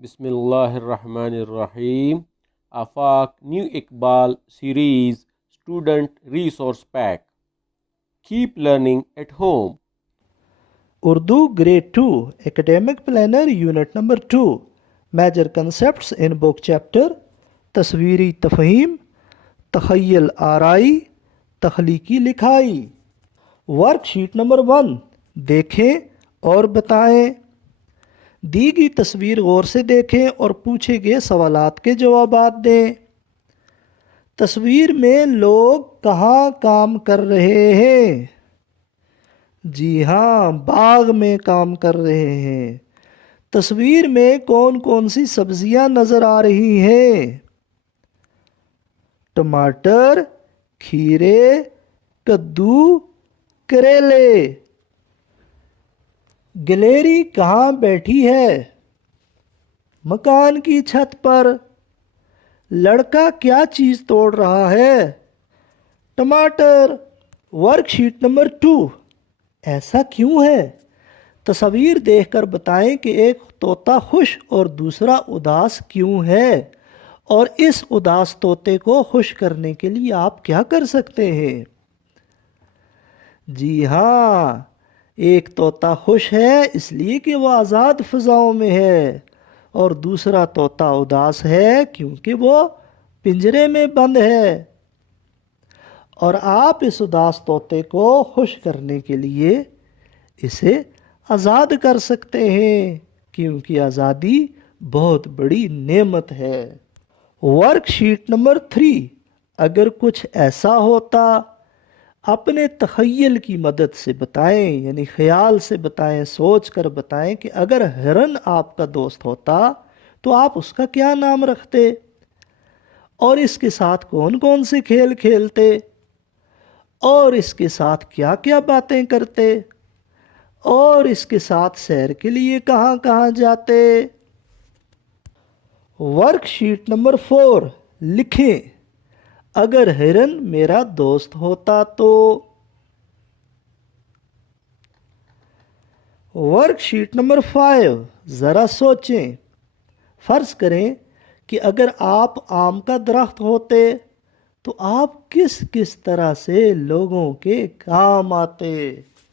بسم اللہ الرحمن الرحیم. Afaq new Iqbal series student resource pack. Keep learning at home. Urdu grade 2 academic planner unit number 2. Major concepts in book chapter: تصویری تفہیم، تخیل آرائی، تخلیقی لکھائی. Work sheet number 1. دیکھیں اور بتائیں. دی گئی تصویر غور سے دیکھیں اور پوچھے گئے سوالات کے جوابات دیں. تصویر میں لوگ کہاں کام کر رہے ہیں؟ جی ہاں، باغ میں کام کر رہے ہیں. تصویر میں کون کون سی سبزیاں نظر آ رہی ہیں؟ ٹماٹر، کھیرے، کدو، کریلے. گلیری کہاں بیٹھی ہے؟ مکان کی چھت پر. لڑکا کیا چیز توڑ رہا ہے؟ ٹماٹر. Work sheet number 2. ایسا کیوں ہے؟ تصویر دیکھ کر بتائیں کہ ایک طوطا خوش اور دوسرا اداس کیوں ہے، اور اس اداس طوطے کو خوش کرنے کے لیے آپ کیا کر سکتے ہیں؟ جی ہاں، ایک طوطا خوش ہے اس لیے کہ وہ آزاد فضاؤں میں ہے، اور دوسرا طوطا اداس ہے کیونکہ وہ پنجرے میں بند ہے. اور آپ اس اداس طوطے کو خوش کرنے کے لیے اسے آزاد کر سکتے ہیں، کیونکہ آزادی بہت بڑی نعمت ہے. Work sheet number 3. اگر کچھ ایسا ہوتا، اپنے تخیل کی مدد سے بتائیں، یعنی خیال سے بتائیں، سوچ کر بتائیں کہ اگر ہرن آپ کا دوست ہوتا تو آپ اس کا کیا نام رکھتے، اور اس کے ساتھ کون کون سے کھیل کھیلتے، اور اس کے ساتھ کیا کیا باتیں کرتے، اور اس کے ساتھ سیر کے لیے کہاں کہاں جاتے. Work sheet number 4. لکھیں. اگر ہرن میرا دوست ہوتا تو. Work sheet number 5. ذرا سوچیں. فرض کریں کہ اگر آپ آم کا درخت ہوتے تو آپ کس کس طرح سے لوگوں کے کام آتے.